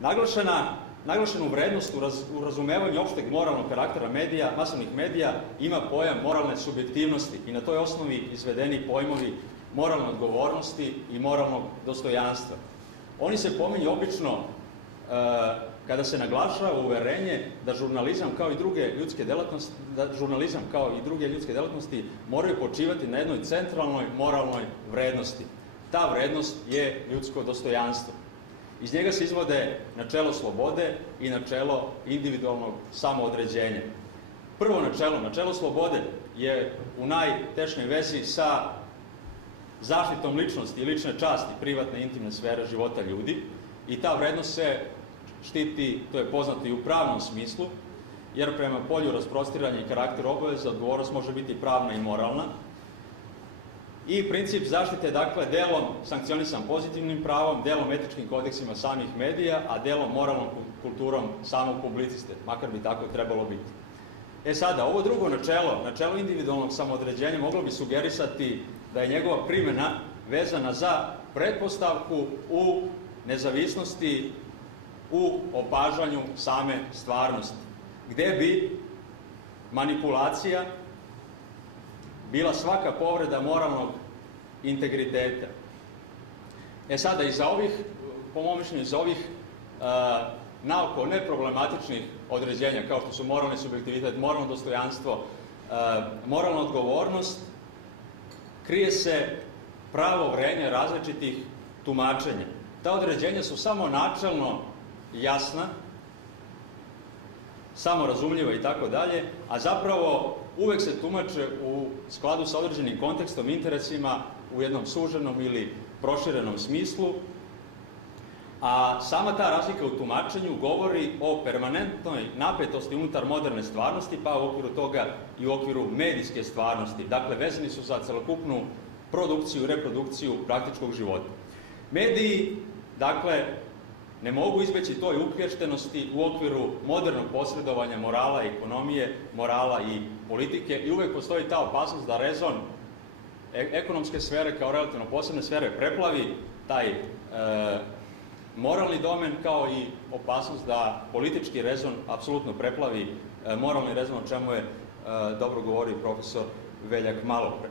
Naglašenu vrednost u razumevanju opšteg moralnog karaktera medija, masovnih medija, ima pojam moralne subjektivnosti i na toj osnovi izvedeni pojmovi moralne odgovornosti i moralnog dostojanstva. Oni se pominju obično kada se naglašava uverenje da žurnalizam kao i druge ljudske delatnosti moraju počivati na jednoj centralnoj moralnoj vrednosti. Ta vrednost je ljudsko dostojanstvo. Iz njega se izvode načelo slobode i načelo individualnog samoodređenja. Prvo načelo slobode, je u najtešnjoj vezi sa zaštitom ličnosti i lične časti, privatne i intimne sfere života ljudi, i ta vrednost se štiti, to je poznato i u pravnom smislu, jer prema polju rasprostiranja i karakteru obaveza odgovornost može biti pravna i moralna. I princip zaštite, dakle, delom sankcionisan pozitivnim pravom, delom etičkim kodeksima samih medija, a delom moralnom kulturom samog publiciste, makar bi tako trebalo biti. Sada, ovo drugo načelo individualnog samoodređenja, moglo bi sugerisati da je njegova primjena vezana za pretpostavku u nezavisnosti u opažanju same stvarnosti, gde bi manipulacija bila svaka povreda moralnog integriteta. Sada, iza ovih, po mom mišljenju, iza ovih naoko neproblematičnih određenja, kao što su moralni subjektivitet, moralno dostojanstvo, moralna odgovornost, krije se pravovrenje različitih tumačenja. Ta određenja su samo načelno jasna, samorazumljiva i tako dalje, a zapravo uvek se tumače u skladu sa određenim kontekstom, interesima, u jednom suženom ili proširenom smislu, a sama ta razlika u tumačenju govori o permanentnoj napetosti unutar moderne stvarnosti, pa u okviru toga i u okviru medijske stvarnosti. Dakle, vezani su za celokupnu produkciju i reprodukciju praktičkog života. Mediji, dakle, ne mogu izbeći toj ukleštenosti u okviru modernog posredovanja morala i ekonomije, morala i politike, i uvek postoji ta opasnost da rezon ekonomske sfere kao relativno posebne sfere preplavi taj moralni domen, kao i opasnost da politički rezon apsolutno preplavi moralni rezon, o čemu je dobro govorio profesor Veljak malopre.